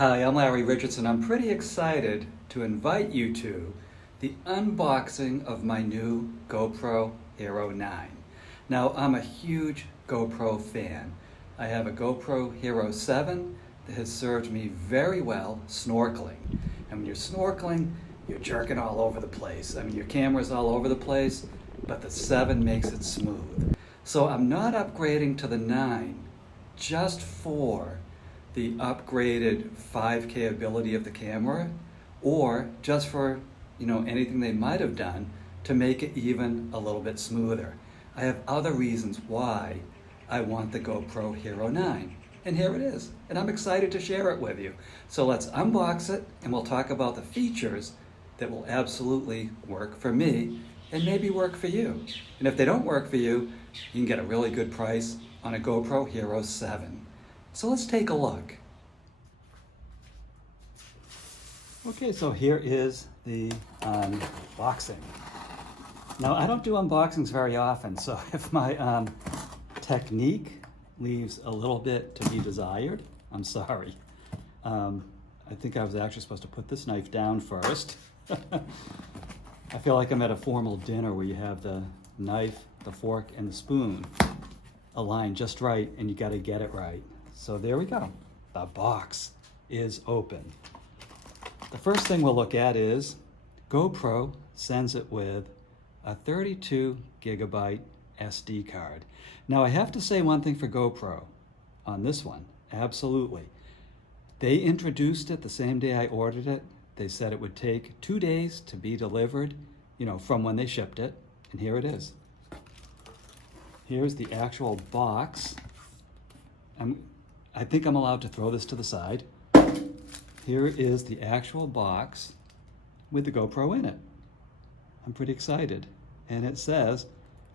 Hi, I'm Larry Richardson. I'm pretty excited to invite you to the unboxing of my new GoPro Hero 9. Now, I'm a huge GoPro fan. I have a GoPro Hero 7 that has served me very well snorkeling. And when you're snorkeling, you're jerking all over the place. I mean, your camera's all over the place, but the 7 makes it smooth. So I'm not upgrading to the 9 just for the upgraded 5K ability of the camera, or just for anything they might have done to make it even a little bit smoother. I have other reasons why I want the GoPro Hero 9, and here it is, and I'm excited to share it with you. So let's unbox it, and we'll talk about the features that will absolutely work for me and maybe work for you. And if they don't work for you, you can get a really good price on a GoPro Hero 7. So let's take a look. Okay, so here is the unboxing. Now, I don't do unboxings very often, so if my technique leaves a little bit to be desired, I'm sorry. I think I was actually supposed to put this knife down first. I feel like I'm at a formal dinner where you have the knife, the fork, and the spoon aligned just right, and you got to get it right. So there we go. The box is open. The first thing we'll look at is GoPro sends it with a 32 gigabyte SD card. Now, I have to say one thing for GoPro on this one. Absolutely. They introduced it the same day I ordered it. They said it would take 2 days to be delivered, from when they shipped it. And here it is. Here's the actual box. I think I'm allowed to throw this to the side. Here is the actual box with the GoPro in it. I'm pretty excited. And it says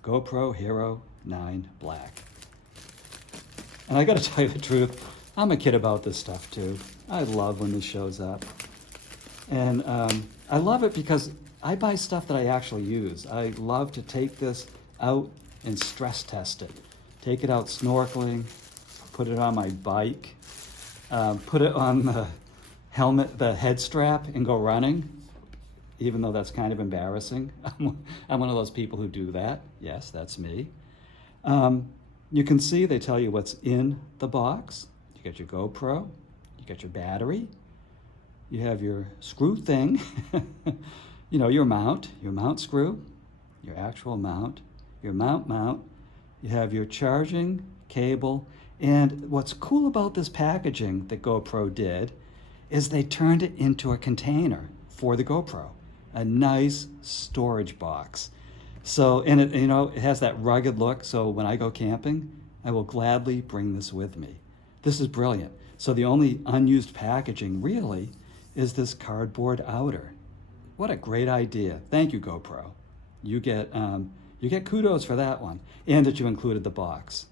GoPro Hero 9 Black. And I gotta tell you the truth, I'm a kid about this stuff too. I love when this shows up. And I love it because I buy stuff that I actually use. I love to take this out and stress test it. Take it out snorkeling, put it on my bike, put it on the helmet, the head strap, and go running, even though that's kind of embarrassing. I'm one of those people who do that. Yes, that's me. You can see they tell you what's in the box. You get your GoPro, you get your battery, you have your screw thing, your mount screw, your actual mount, your mount, you have your charging cable. And what's cool about this packaging that GoPro did is they turned it into a container for the GoPro, a nice storage box. So, and it has that rugged look. So when I go camping, I will gladly bring this with me. This is brilliant. So the only unused packaging really is this cardboard outer. What a great idea. Thank you, GoPro. You get kudos for that one, and that you included the box.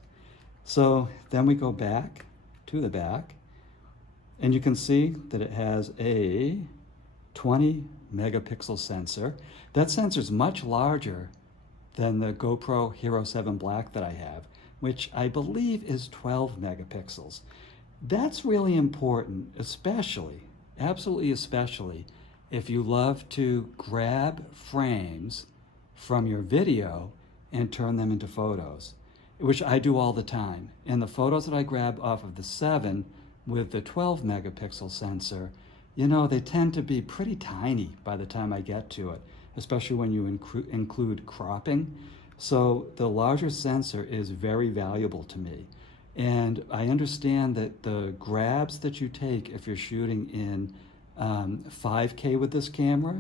So then we go back to the back, and you can see that it has a 20 megapixel sensor. That sensor is much larger than the GoPro Hero 7 Black that I have, which I believe is 12 megapixels. That's really important, absolutely especially, if you love to grab frames from your video and turn them into photos, which I do all the time. And the photos that I grab off of the 7 with the 12 megapixel sensor, they tend to be pretty tiny by the time I get to it, especially when you include cropping. So the larger sensor is very valuable to me. And I understand that the grabs that you take if you're shooting in 5K with this camera,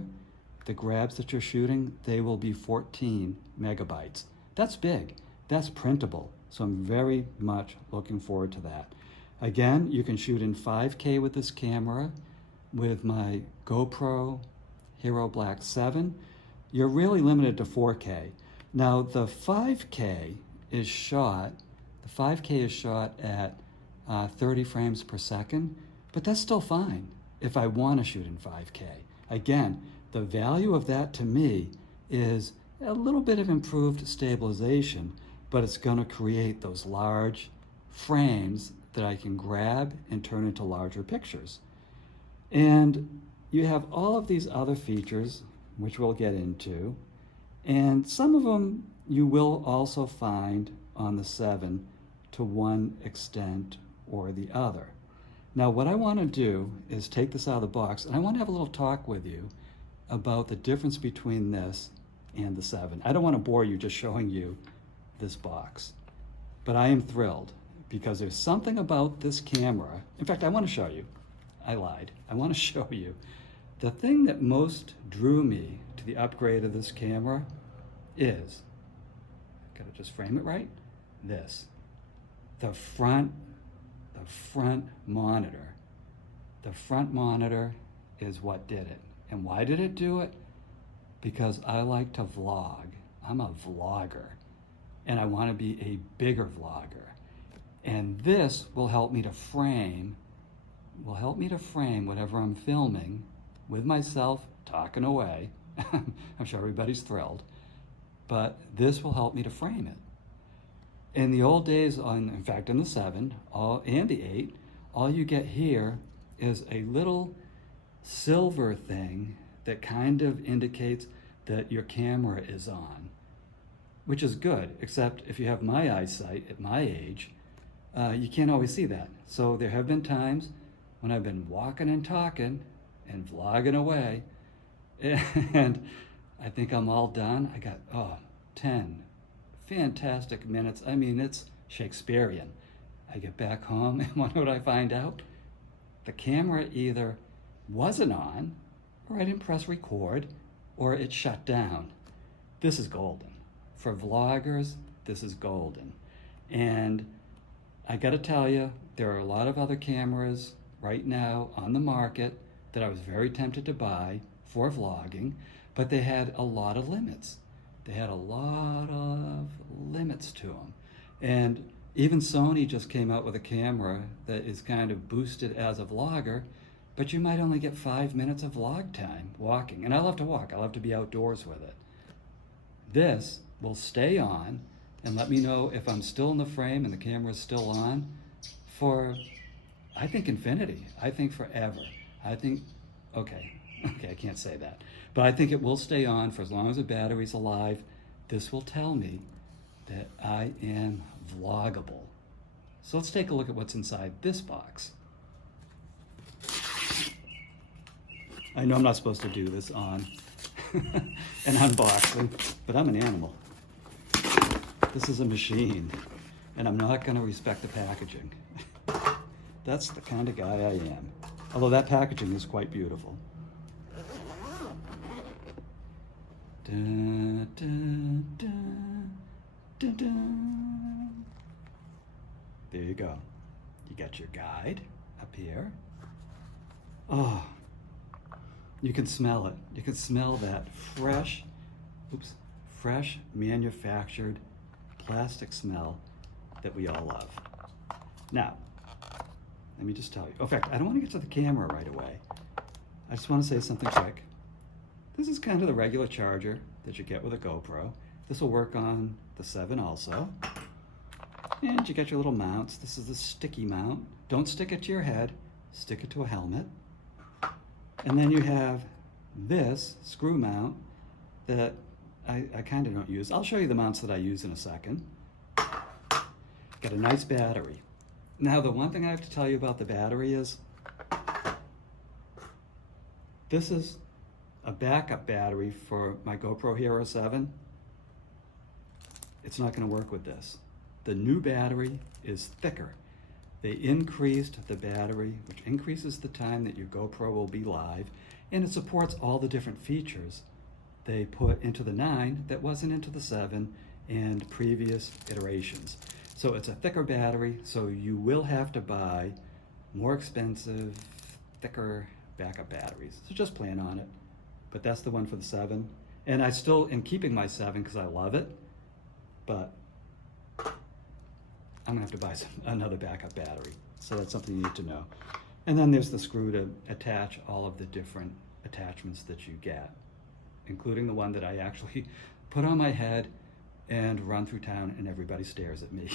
the grabs that you're shooting, they will be 14 megabytes. That's big. That's printable. So I'm very much looking forward to that. Again, you can shoot in 5K with this camera with my GoPro Hero Black 7. You're really limited to 4K. Now the 5K is shot at 30 frames per second, but that's still fine if I want to shoot in 5K. Again, the value of that to me is a little bit of improved stabilization, but it's going to create those large frames that I can grab and turn into larger pictures. And you have all of these other features, which we'll get into, and some of them you will also find on the 7 to one extent or the other. Now, what I want to do is take this out of the box, and I want to have a little talk with you about the difference between this and the 7. I don't want to bore you just showing you this box, but I am thrilled because there's something about this camera. In fact, I want to show you. I lied. I want to show you. The thing that most drew me to the upgrade of this camera is, gotta just frame it right, this. The front monitor. The front monitor is what did it. And why did it do it? Because I like to vlog. I'm a vlogger, and I want to be a bigger vlogger. And this will help me to frame whatever I'm filming with myself talking away. I'm sure everybody's thrilled, but this will help me to frame it. In the old days, in fact, in the 7 and the 8, all you get here is a little silver thing that kind of indicates that your camera is on, which is good, except if you have my eyesight at my age, you can't always see that. So there have been times when I've been walking and talking and vlogging away, and I think I'm all done. I got 10 fantastic minutes. I mean, it's Shakespearean. I get back home, and what I find out? The camera either wasn't on, or I didn't press record, or it shut down. This is golden. For vloggers, this is golden. And I gotta tell you, there are a lot of other cameras right now on the market that I was very tempted to buy for vlogging, but they had a lot of limits. They had a lot of limits to them. And even Sony just came out with a camera that is kind of boosted as a vlogger, but you might only get 5 minutes of vlog time walking. And I love to walk. I love to be outdoors with it. This will stay on and let me know if I'm still in the frame and the camera is still on for, I think, infinity. I think forever. I think, okay, I can't say that. But I think it will stay on for as long as the battery's alive. This will tell me that I am vloggable. So let's take a look at what's inside this box. I know I'm not supposed to do this on an unboxing, but I'm an animal. This is a machine, and I'm not going to respect the packaging. That's the kind of guy I am. Although that packaging is quite beautiful. Dun, dun, dun, dun, dun. There you go. You got your guide up here. Oh, you can smell it. You can smell that fresh manufactured plastic smell that we all love. Now, let me just tell you. In fact, I don't want to get to the camera right away. I just want to say something quick. This is kind of the regular charger that you get with a GoPro. This will work on the 7 also. And you get your little mounts. This is the sticky mount. Don't stick it to your head. Stick it to a helmet. And then you have this screw mount that I kind of don't use. I'll show you the mounts that I use in a second. Got a nice battery. Now, the one thing I have to tell you about the battery is this is a backup battery for my GoPro Hero 7. It's not going to work with this. The new battery is thicker. They increased the battery, which increases the time that your GoPro will be live, and it supports all the different features they put into the 9 that wasn't into the 7 and previous iterations. So it's a thicker battery, so you will have to buy more expensive, thicker backup batteries. So just plan on it. But that's the one for the 7. And I still am keeping my 7 because I love it, but I'm gonna have to buy another backup battery. So that's something you need to know. And then there's the screw to attach all of the different attachments that you get, including the one that I actually put on my head and run through town and everybody stares at me.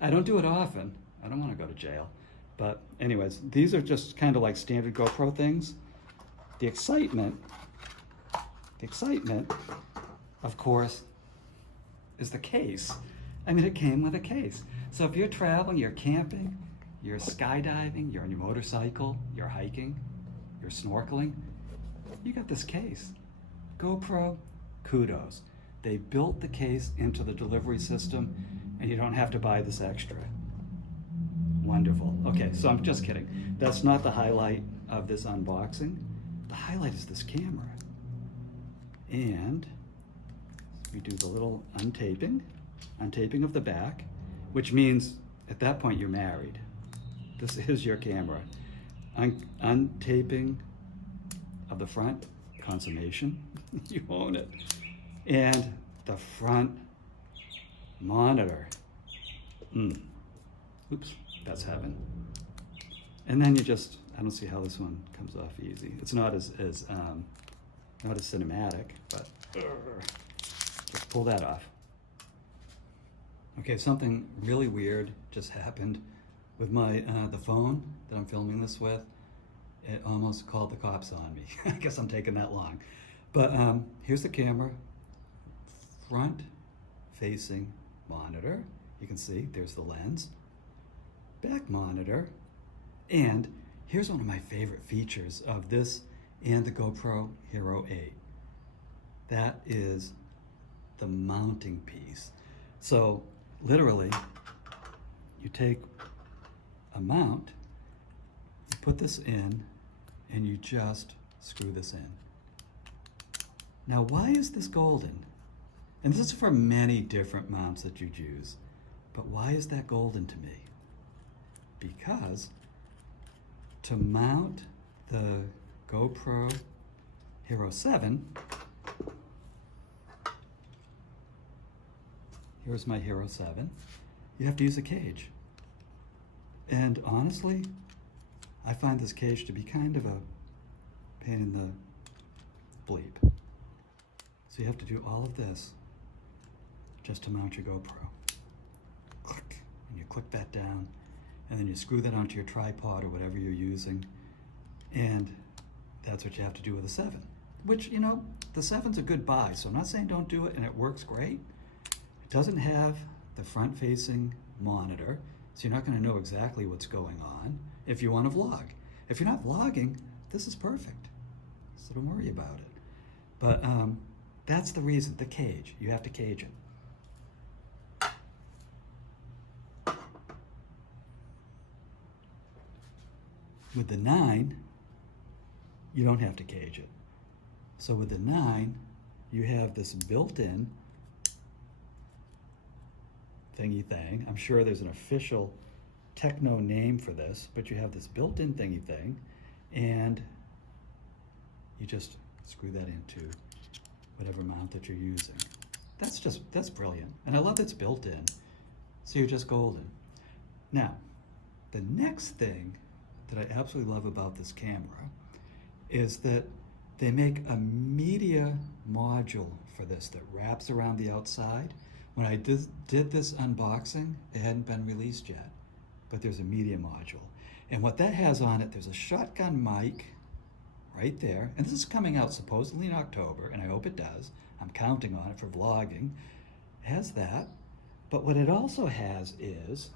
I don't do it often. I don't want to go to jail. But anyways, these are just kind of like standard GoPro things. The excitement, of course, is the case. I mean, it came with a case. So if you're traveling, you're camping, you're skydiving, you're on your motorcycle, you're hiking, you're snorkeling, you got this case. GoPro, kudos. They built the case into the delivery system, and you don't have to buy this extra. Wonderful. Okay, so I'm just kidding. That's not the highlight of this unboxing. The highlight is this camera. And we do the little untaping of the back, which means at that point you're married. This is your camera. Untaping of the front, consummation. You own it. And the front monitor. Oops, that's heaven. And then you just, I don't see how this one comes off easy. It's not as cinematic, but just pull that off. Okay, something really weird just happened with my the phone that I'm filming this with. It almost called the cops on me. I guess I'm taking that long. But here's the camera, front facing monitor. You can see there's the lens, back monitor, and here's one of my favorite features of this and the GoPro Hero 8. That is the mounting piece. So literally, you take a mount, you put this in, and you just screw this in. Now, why is this golden? And this is for many different mounts that you'd use, but why is that golden to me? Because to mount the GoPro Hero 7, here's my Hero 7, you have to use a cage. And honestly, I find this cage to be kind of a pain in the bleep. So you have to do all of this just to mount your GoPro. Click, and you click that down, and then you screw that onto your tripod or whatever you're using, and that's what you have to do with a 7. Which, you know, the 7's a good buy, so I'm not saying don't do it, and it works great. It doesn't have the front-facing monitor, so you're not going to know exactly what's going on if you want to vlog. If you're not vlogging, this is perfect, so don't worry about it. But that's the reason, the cage. You have to cage it. With the 9, you don't have to cage it. So with the 9, you have this built-in thingy thing. I'm sure there's an official techno name for this, but you have this built-in thingy thing, and you just screw that into whatever mount that you're using. That's brilliant. And I love that it's built in, so you're just golden. Now, the next thing that I absolutely love about this camera is that they make a media module for this that wraps around the outside. When I did this unboxing, it hadn't been released yet, but there's a media module. And what that has on it, there's a shotgun mic right there. And this is coming out supposedly in October, and I hope it does. I'm counting on it for vlogging. It has that. But what it also has is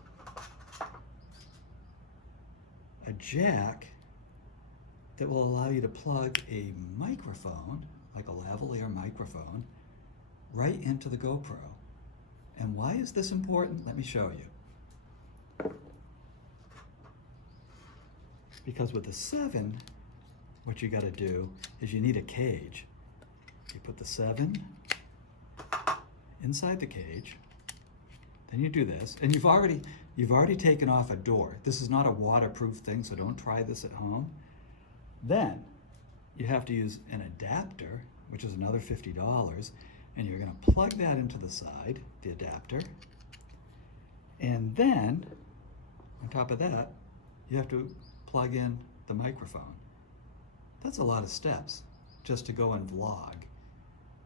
a jack that will allow you to plug a microphone, like a lavalier microphone, right into the GoPro. And why is this important? Let me show you. Because with the 7, what you got to do is you need a cage. You put the 7 inside the cage, then you do this, and you've already taken off a door. This is not a waterproof thing, so don't try this at home. Then you have to use an adapter, which is another $50, and you're going to plug that into the side, the adapter, and then on top of that, you have to plug in the microphone. That's a lot of steps just to go and vlog.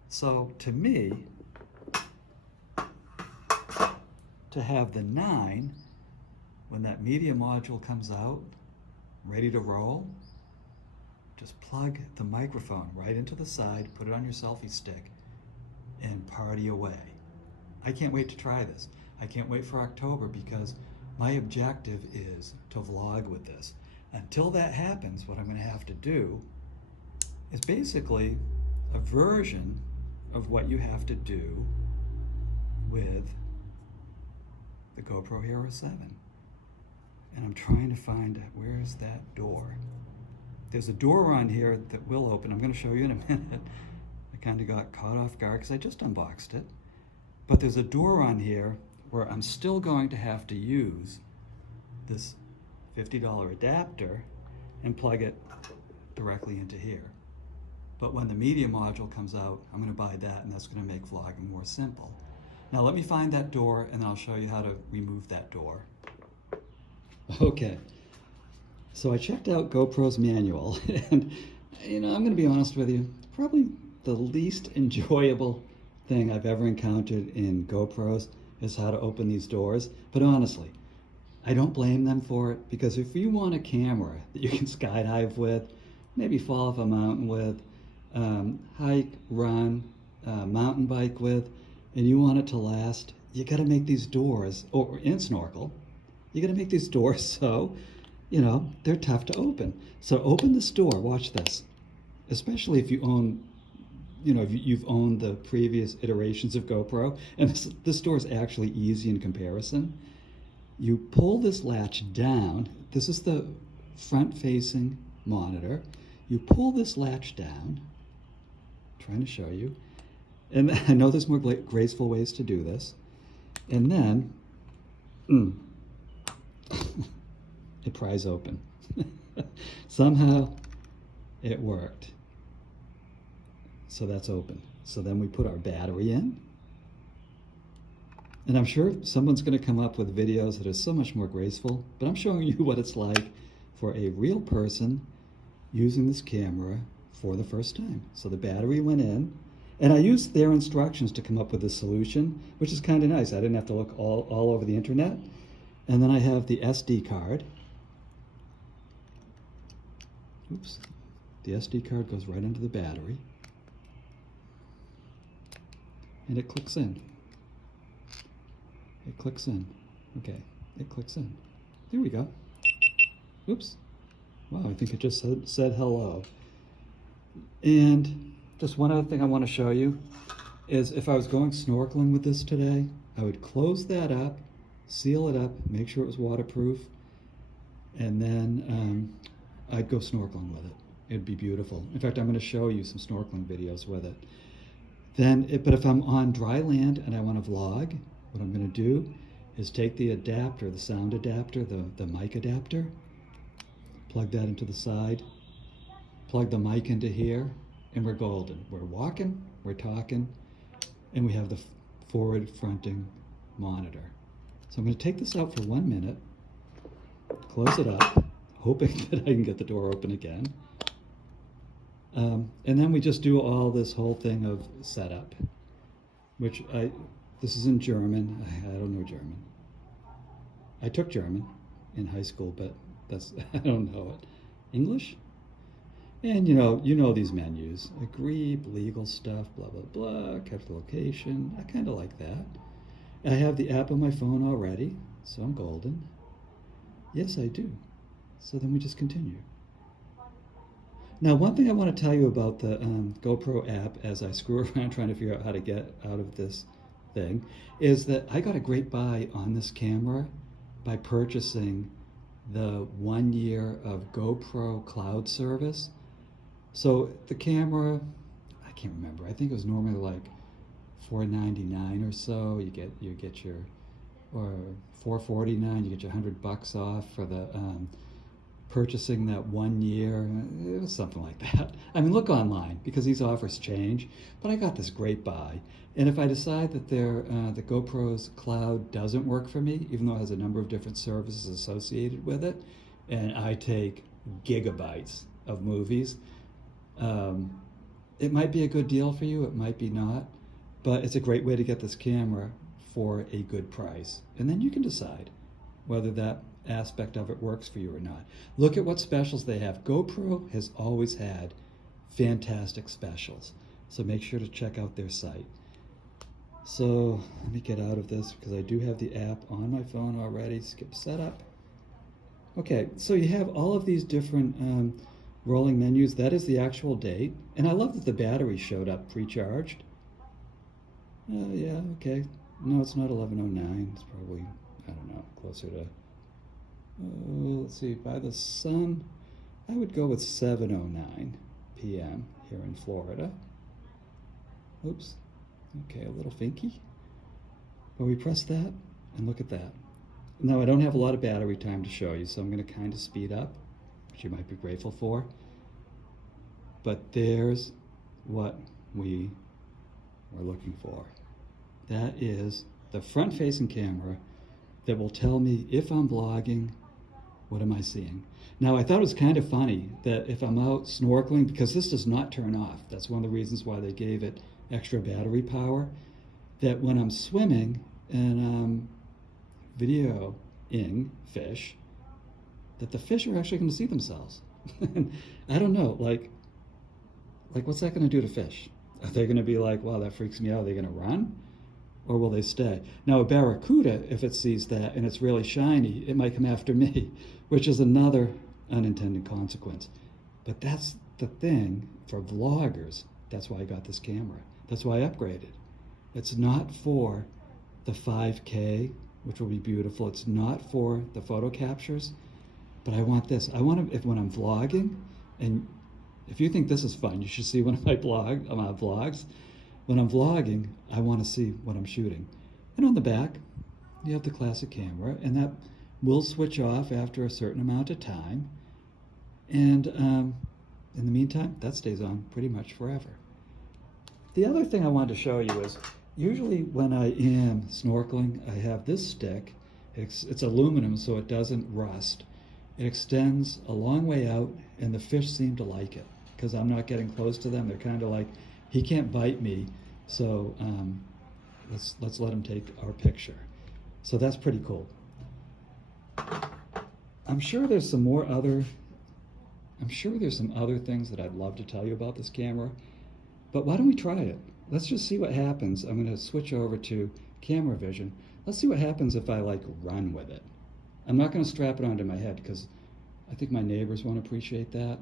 So to me, to have the 9 when that media module comes out, ready to roll, just plug the microphone right into the side, put it on your selfie stick, and party away. I can't wait to try this. I can't wait for October because my objective is to vlog with this. Until that happens, what I'm going to have to do is basically a version of what you have to do with the GoPro Hero 7. And I'm trying to find, where's that door? There's a door on here that will open. I'm going to show you in a minute. I kind of got caught off guard because I just unboxed it. But there's a door on here where I'm still going to have to use this $50 adapter and plug it directly into here. But when the media module comes out, I'm going to buy that, and that's going to make vlogging more simple. Now let me find that door, and then I'll show you how to remove that door. Okay, so I checked out GoPro's manual, and I'm going to be honest with you, probably the least enjoyable thing I've ever encountered in GoPros is how to open these doors. But honestly, I don't blame them for it, because if you want a camera that you can skydive with, maybe fall off a mountain with, hike, run, mountain bike with, and you want it to last, you got to make these doors, and snorkel, you got to make these doors so, they're tough to open. So open this door, watch this, especially if you own, if you've owned the previous iterations of GoPro, and this door is actually easy in comparison. You pull this latch down. This is the front-facing monitor. You pull this latch down. I'm trying to show you. And I know there's more graceful ways to do this. And then, it pries open. Somehow, it worked. So that's open. So then we put our battery in. And I'm sure someone's going to come up with videos that are so much more graceful, but I'm showing you what it's like for a real person using this camera for the first time. So the battery went in, and I used their instructions to come up with a solution, which is kind of nice. I didn't have to look all over the internet. And then I have the SD card. Oops. The SD card goes right into the battery. And it clicks in. It clicks in. Okay, it clicks in. There we go. Oops. Wow, I think it just said hello. And just one other thing I want to show you is if I was going snorkeling with this today, I would close that up, seal it up, make sure it was waterproof, and then I'd go snorkeling with it. It'd be beautiful. In fact, I'm going to show you some snorkeling videos with it. But if I'm on dry land and I want to vlog, what I'm going to do is take the adapter, the sound adapter, the mic adapter, plug that into the side, plug the mic into here, and we're golden. We're walking, we're talking, and we have the forward fronting monitor. So I'm going to take this out for 1 minute, close it up, hoping that I can get the door open again. And then we just do all this whole thing of setup, which this is in German. I don't know German. I took German in high school, but I don't know it. English? And you know these menus. Agree, legal stuff, blah, blah, blah, capture location. I kind of like that. I have the app on my phone already, so I'm golden. Yes, I do. So then we just continue. Now, one thing I want to tell you about the GoPro app as I screw around trying to figure out how to get out of this thing is that I got a great buy on this camera by purchasing the 1 year of GoPro cloud service. So the camera, I can't remember, I think it was normally like $4.99 or so. You get your, or $4.49, you get your $100 off for the purchasing that 1 year. It was something like that. I mean, look online because these offers change, but I got this great buy. And if I decide that the GoPro's cloud doesn't work for me, even though it has a number of different services associated with it, and I take gigabytes of movies, it might be a good deal for you, it might be not, but it's a great way to get this camera for a good price. And then you can decide whether that aspect of it works for you or not. Look at what specials they have. GoPro has always had fantastic specials, so make sure to check out their site. So let me get out of this because I do have the app on my phone already. Skip setup. Okay, so you have all of these different rolling menus. That is the actual date, and I love that the battery showed up pre-charged. Yeah, okay. No, it's not 11:09. It's probably, I don't know, closer to, let's see, by the sun, I would go with 7:09 p.m. here in Florida. Oops. Okay, a little finky. But we press that, and look at that. Now, I don't have a lot of battery time to show you, so I'm going to kind of speed up, which you might be grateful for. But there's what we were looking for. That is the front-facing camera that will tell me if I'm vlogging, what am I seeing. Now, I thought it was kind of funny that if I'm out snorkeling, because this does not turn off, that's one of the reasons why they gave it extra battery power, that when I'm swimming and I'm videoing fish, that the fish are actually going to see themselves. I don't know, like what's that going to do to fish? Are they going to be like, wow, that freaks me out, are they going to run? Or will they stay? Now, a barracuda, if it sees that and it's really shiny, it might come after me, which is another unintended consequence. But that's the thing for vloggers. That's why I got this camera. That's why I upgraded. It's not for the 5K, which will be beautiful. It's not for the photo captures, but I want this. I want to, if when I'm vlogging, and if you think this is fun, you should see one of my vlogs. When I'm vlogging, I want to see what I'm shooting. And on the back, you have the classic camera, and that will switch off after a certain amount of time. And in the meantime, that stays on pretty much forever. The other thing I wanted to show you is, usually when I am snorkeling, I have this stick. It's aluminum, so it doesn't rust. It extends a long way out, and the fish seem to like it because I'm not getting close to them. They're kind of like, he can't bite me, so let's let him take our picture. So that's pretty cool. I'm sure there's some other things that I'd love to tell you about this camera, but why don't we try it? Let's just see what happens. I'm going to switch over to camera vision. Let's see what happens if I run with it. I'm not going to strap it onto my head because I think my neighbors won't appreciate that.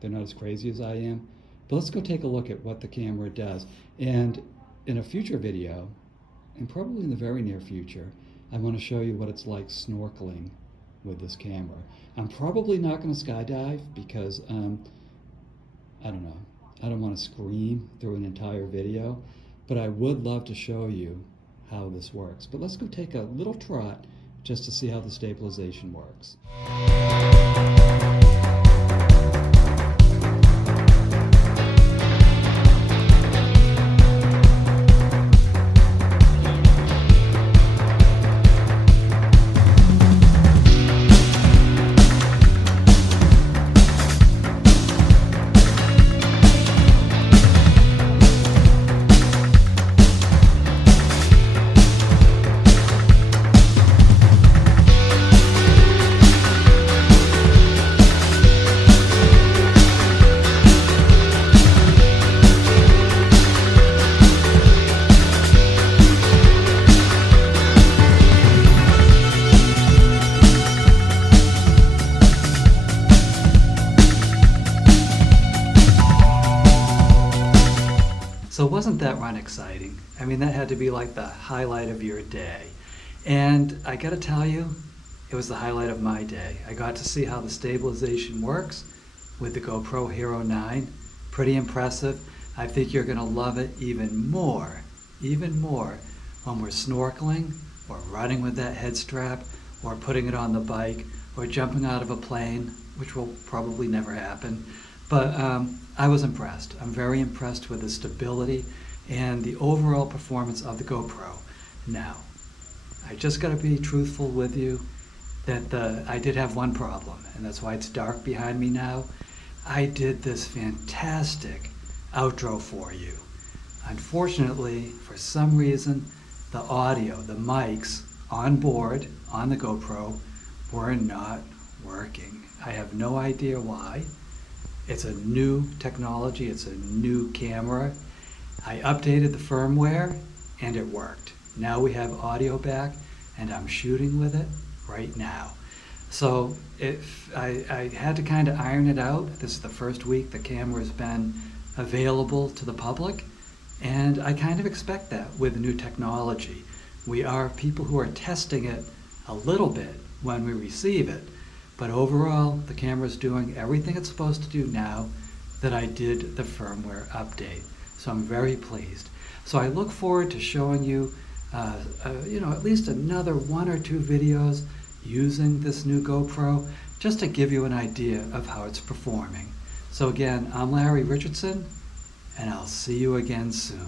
They're not as crazy as I am. But let's go take a look at what the camera does. And in a future video, and probably in the very near future, I want to show you what it's like snorkeling with this camera. I'm probably not going to skydive because, I don't know, I don't want to scream through an entire video, but I would love to show you how this works. But let's go take a little trot just to see how the stabilization works. So wasn't that run exciting? I mean, that had to be like the highlight of your day. And I gotta tell you, it was the highlight of my day. I got to see how the stabilization works with the GoPro Hero 9. Pretty impressive. I think you're gonna love it even more when we're snorkeling or running with that head strap or putting it on the bike or jumping out of a plane, which will probably never happen. But I was impressed. I'm very impressed with the stability and the overall performance of the GoPro. Now, I just gotta be truthful with you that I did have one problem, and that's why it's dark behind me now. I did this fantastic outro for you. Unfortunately, for some reason, the audio, the mics on board on the GoPro were not working. I have no idea why. It's a new technology, it's a new camera. I updated the firmware and it worked. Now we have audio back and I'm shooting with it right now. So I had to kind of iron it out. This is the first week the camera's been available to the public, and I kind of expect that with new technology. We are people who are testing it a little bit when we receive it, but overall the camera's doing everything it's supposed to do now that I did the firmware update. So I'm very pleased. So I look forward to showing you at least another 1 or 2 videos using this new GoPro, just to give you an idea of how it's performing. So again, I'm Larry Richardson, and I'll see you again soon.